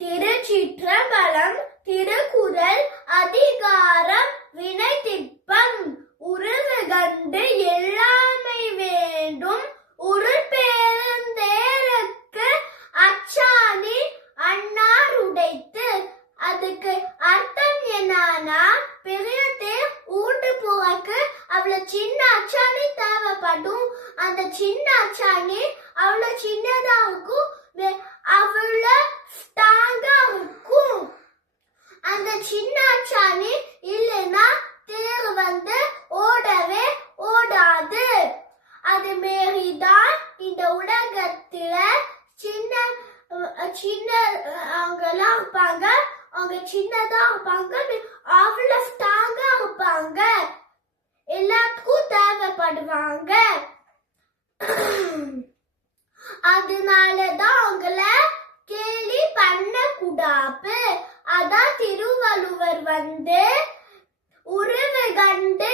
திருச்சிற்றம்பலம். திருக்குறள் அதிகாரம் வினைத்திட்பம். உருவு கண்டு எல்லாமை வேண்டும் உருப்பெருந்தேருக்கு அச்சாணி அன்னார் உடைத்து. அதுக்கு அர்த்தம் என்னன்னா, பெரிய தேர் ஊட்டு போறக்கு அவ்வளவு சின்ன அச்சாணி தேவைப்படும். அந்த சின்ன அச்சாணி அவ்வளவு சின்னதா இருக்கும், அவ்வளவு ஸ்ட்ராங்கா இருக்கும். அந்த சின்ன அச்சாணி இல்லைன்னா தேர் ஓடவே ஓடாது. அது மாரிதான் இந்த உலகத்துல சின்ன சின்ன அவங்கெல்லாம் இருப்பாங்க, அவங்க சின்னதா இருப்பாங்க, அவ்வளவு ஸ்ட்ராங்கா இருப்பாங்க, எல்லாத்துக்கும் தேவைப்படுவாங்க. அதனாலதான் அவங்கள கேலி பண்ண கூடாது. அதான் திருவள்ளுவர் உருவு கண்டு